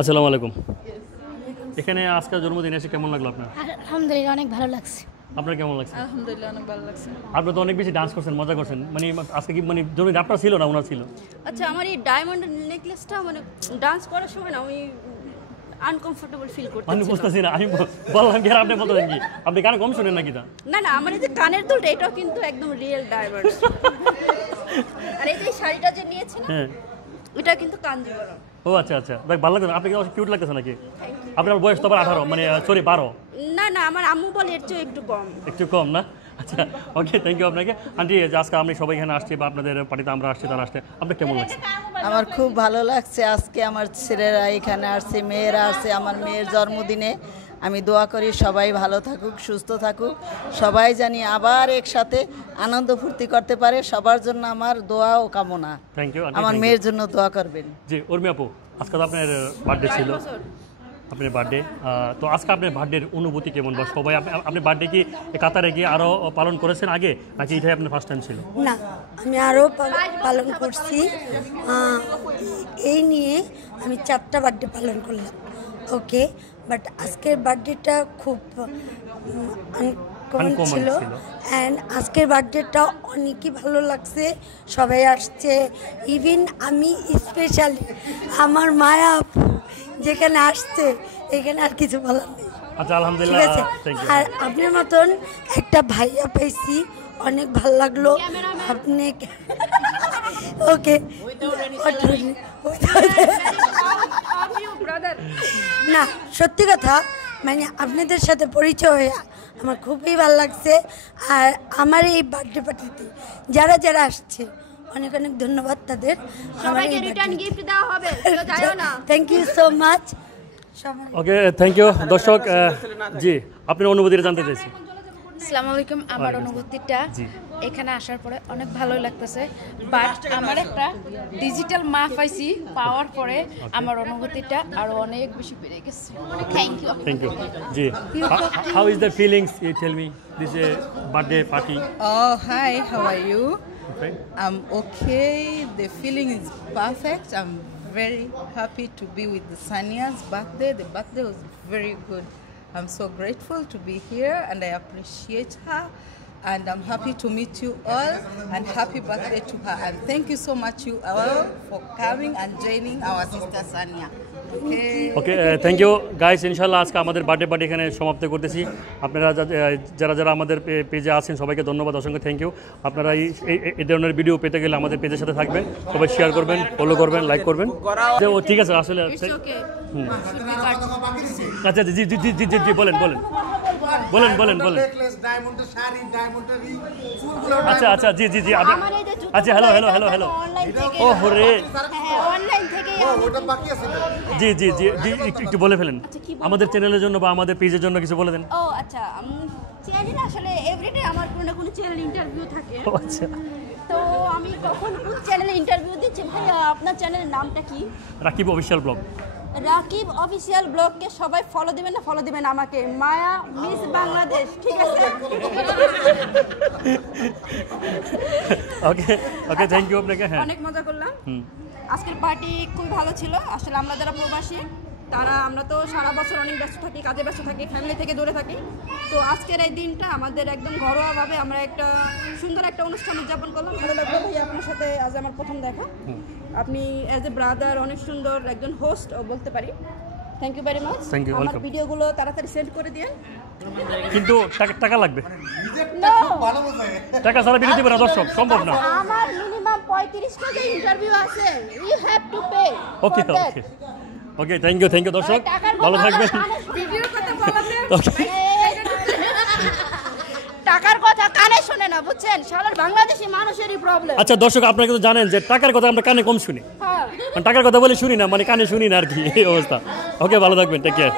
আসসালামু আলাইকুম। এখানে আজকে জন্মদিন এসে কেমন লাগলো আপনার? আলহামদুলিল্লাহ অনেক ভালো লাগছে। আপনার কেমন লাগছে? আলহামদুলিল্লাহ অনেক ভালো লাগছে। আপনি তো অনেক বেশি ডান্স করছেন, মজা করছেন, মানে আজকে কি মানে জন্মদিন আপনার ছিল না ওনার ছিল? আচ্ছা, আমার এই ডায়মন্ডের নেকলেসটা মানে ডান্স করার সময় না আমি আনকমফোর্টেবল ফিল করতেছি। আমি বুঝতেছি না, আমি বললাম কি আর আপনি বলতেছেন কি? আপনি কানে কম শুনেন নাকি? তা না না, আমার এই যে কানের দুলটা এটাও কিন্তু একদম রিয়েল ডায়মন্ড। আর এই যে শাড়িটা যে নিয়েছি না, হ্যাঁ, এটা কিন্তু কাঞ্জিবরম। ও আচ্ছা আচ্ছা, দেখ ভালো লাগছে। আপনি কি কিউট লাগতেছে নাকি? আপনার বয়স তো আবার 18, মানে সরি 12। না না, আমার আম্মু বলে এর চেয়ে একটু কম। একটু কম না? আচ্ছা, ওকে, থ্যাংক ইউ আপনাকে। আন্টি, আজকে আমি সবাই এখানে আসছি বা আপনাদের পার্টিতে আমরা আসছি, তারা আসছে, আপনার কেমন লাগছে? আমার খুব ভালো লাগছে। আজকে আমার ছেলেরা এখানে আসছে, মেয়েরা আসছে আমার মেয়ের জন্মদিনে। আমি দোয়া করি সবাই ভালো থাকুক, সুস্থ থাকুক, সবাই জানি আবার একসাথে আনন্দ ফুর্তি করতে পারে। সবার জন্য আমার দোয়া ও কামনা। Thank you. আমার মেয়ের জন্য দোয়া করবেন। জি, উর্মি আপু, আজকে তো আপনার বার্থডে ছিল, আপনার বার্থডে, তো আজকে আপনার বার্থডের অনুভূতি কেমন? বা সবাই আপনি বার্থডে কি কাতারে গিয়ে আরও পালন করেছেন আগে, নাকি এটাই আপনার ফার্স্ট টাইম ছিল? না, আমি আরও পালন করছি। এই নিয়ে আমি 4টা বার্থডে পালন করলাম। ওকে, বাট আজকের বার্থডেটা খুব আনকমন ছিল। অ্যান্ড আজকের বার্থডেটা অনেকই ভালো লাগছে, সবাই আসছে। ইভিন আমি স্পেশালি আমার মায়া আপু যেখানে আসছে, এখানে আর কিছু বলার নেই। আচ্ছা, ঠিক আলহামদুলিল্লাহ, আছে। Thank you. আর আপনার মতন একটা ভাইয়া পাইছি, অনেক ভালো লাগলো। আপনি ওকে না, সত্যি কথা, মানে আপনাদের সাথে পরিচয় হয়ে আমার খুবই ভালো লাগছে। আর আমার এই বার্থডে পার্টিতে যারা যারা আসছে অনেক অনেক ধন্যবাদ তাদের। সবাইকে রিটার্ন গিফট দেওয়া হবে, তো যাইও না। Thank you so much. Okay, thank you. দর্শক, জি, আপনার অনুভূতিটা জানতে চাইছি। আসসালামু আলাইকুম। আমার অনুভূতিটা এখানে আসার পরে অনেক ভালোই লাগতেছে, বাট আমার একটা ডিজিটাল মা পাইছি, পাওয়ার পরে আমার অনুভূতিটা আরো অনেক বেশি বেড়ে গেছে। Thank you. Thank you. জি, how is the feelings? You tell me, this birthday party. Oh, hi, how are you? Okay. I'm okay. The feeling is perfect. I'm very happy to be with the Sania's birthday. The birthday was very good. I'm so grateful to be here and I appreciate her. And I'm happy to meet you all and happy birthday to her. And thank you so much, you all, for coming and joining our sister Sania. Okay, thank you guys. ইনশাল্লাহ আজকে আমাদের birthday party এখানে সমাপ্ত করতেছি। আপনারা যারা যারা আমাদের পেজে আছেন সবাইকে ধন্যবাদ, অসংখ্য থ্যাংক ইউ। আপনারা এই ধরনের ভিডিও পেতে গেলে আমাদের পেজের সাথে থাকবেন, সবাই শেয়ার করবেন, ফলো করবেন, লাইক করবেন। ও ঠিক আছে, আসলে আচ্ছা, জি জি জি জি জি, বলেন বলেন বলেন বলেন বলেন। আচ্ছা আচ্ছা, জি জি জি, আচ্ছা, হ্যালো হ্যালো হ্যালো হ্যালো। ও হরে, অনলাইন থেকে জি জি জি জি, একটু বলে ফেলেন আমাদের চ্যানেলের জন্য বা আমাদের পেজের জন্য কিছু বলে দেন। ও আচ্ছা, চ্যানেল আসলে এভরিডে আমার কোনো না কোনো চ্যানেল ইন্টারভিউ থাকে। ও আচ্ছা, তো আমি কখন কোন চ্যানেলে ইন্টারভিউ দিচ্ছি, ভাইয়া আপনার চ্যানেলের নামটা কি? Rakib official blog. Rakib official ব্লগকে সবাই ফলো দিবেন না, ফলো দিবেন আমাকে, মায়া মিস বাংলাদেশ, ঠিক আছে? ওকে ওকে, থ্যাংক ইউ আপনাকে। হ্যাঁ, অনেক মজা করলাম। আজকের পার্টি খুবই ভালো ছিল। আসলে আমরা যারা প্রবাসী আমরা তো সারা বছর অনেক ব্যস্ত থাকি, কাজে ব্যস্ত থাকি, ফ্যামিলি থেকে দূরে থাকি। তো আজকের এই দিনটা আমাদের একদম ঘরোয়াভাবে আমরা একটা সুন্দর একটা অনুষ্ঠান উদযাপন করলাম। ভালো লাগলো ভাই আপনার সাথে, আজ আমার প্রথম দেখা। আপনি অ্যাজ এ ব্রাদার অনেক সুন্দর একজন হোস্ট বলতে পারি। Thank you very much. Thank you, আমার welcome. ভিডিওগুলো তাড়াতাড়ি সেন্ড করে দিন। কিন্তু টাকা লাগবে, No! টাকা ছাড়া ভিডিও দিবে না দর্শক, সম্ভব না। আমার মিনিমাম 35টা যে ইন্টারভিউ আছে, you have to pay. Okay okay okay, thank you দর্শক, ভালো থাকবেন। ভিডিওর কথা বলাতে ওকে, টাকার কথা কানে শুনে না, বুঝছেন? সারা বাংলাদেশি মানুষেরই প্রবলেম। আচ্ছা দর্শক, আপনারা কিন্তু জানেন যে টাকার কথা আমরা কানে কম শুনি, হ্যাঁ, টাকার কথা বলে শুনি না, মানে কানে শুনি না আর কি, এই অবস্থা। ওকে, ভালো থাকবেন, টেক কেয়ার।